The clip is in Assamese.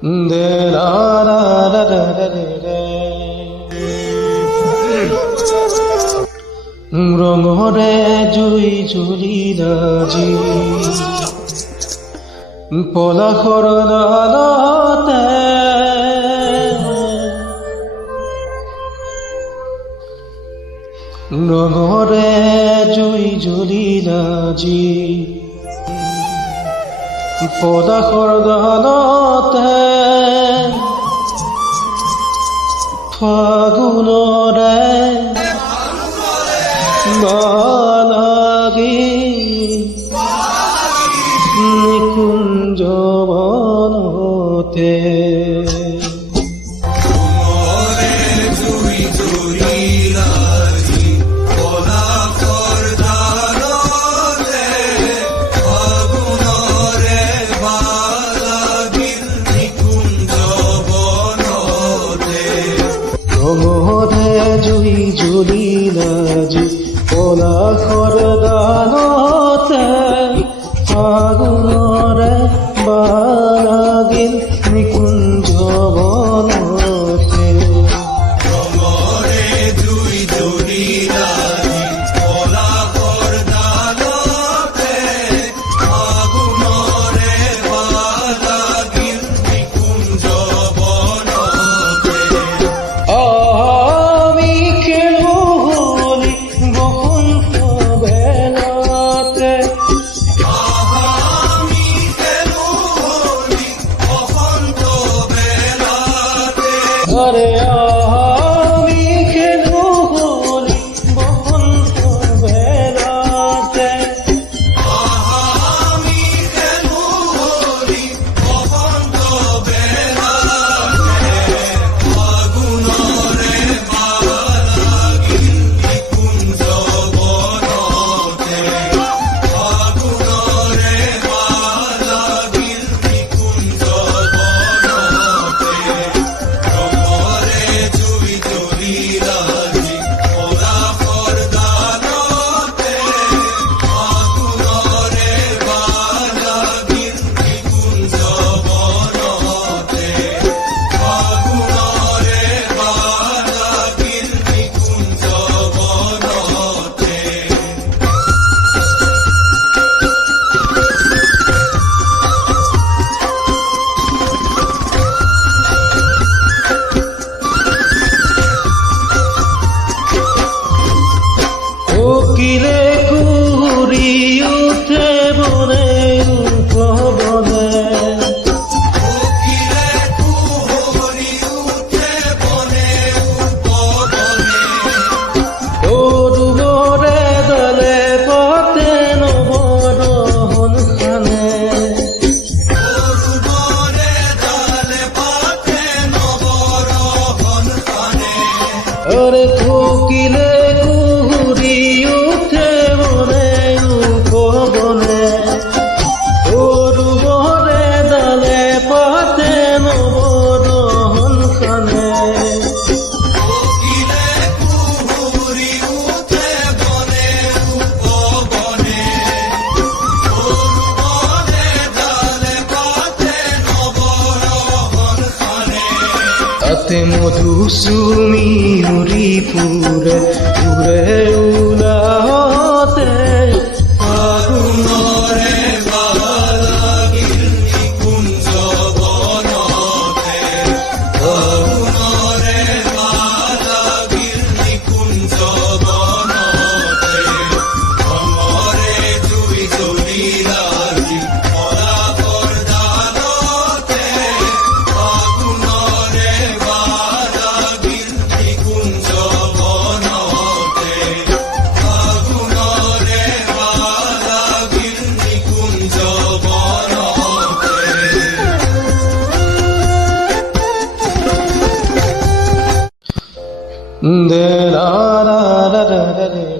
de la la la la la la ৰঙৰে জুই জুলিলা জি পলাশৰ ডালতে ৰঙৰে জুই জুলিলা জি পলাশৰ ডালতে ফাগুনৰে বালাগি নিকুঞ্জ বনতে জুই জুলিলা জি পলাশৰ ডালতে ফাগুনৰে বালাগিল নিকুঞ্জ বনতে জুই জুলিলা জি পলাশৰ ডালতে ফাগুনৰে বালাগিল নিকুঞ্জ বনতে আরে আমি খেলবো হোলি বসন্ত বেলাতে আমি খেলবো হোলি বসন্ত বেলাতে ফাগুনৰে বালাগিল নিকুঞ্জ বনতে ফাগুনৰে বালাগিল নিকুঞ্জ বনতে জুই জুলিলা জি পলাশৰ ডালতে ফাগুনৰে বালাগিল নিকুঞ্জ বনতে ফাগুনৰে বালাগিল নিকুঞ্জ বনতে কোকিলে কুহুৰি উঠে বনে পৱনে কোকিলে কুহুৰি উঠে বনে পৱনে অৰুণৰে দলে পথে নৱদহন খানে অৰুণৰে ডালে পাতে নৱৰহন খানে অৰে কোকিলে কুহুৰি উঠে বনে পৱনে অৰুণৰে দলে পথে নৱদহন খানে কোকিলে কুহুৰি উঠে বনে পৱনে অৰুণৰে ডালে পাতে নৱৰহন খানে তাতে মধু চুমি উৰি ফুৰে ফুৰে ওলাওতে ফাগুনৰে বালাগিল নিকুঞ্জ বনতে ফাগুনৰে বালাগিল নিকুঞ্জ বনতে জুই জুলিলা জি পলাশৰ ডালতে ফাগুনৰে বালাগিল নিকুঞ্জ বনতে ফাগুনৰে বালাগিল নিকুঞ্জ বনতে de la la la la la la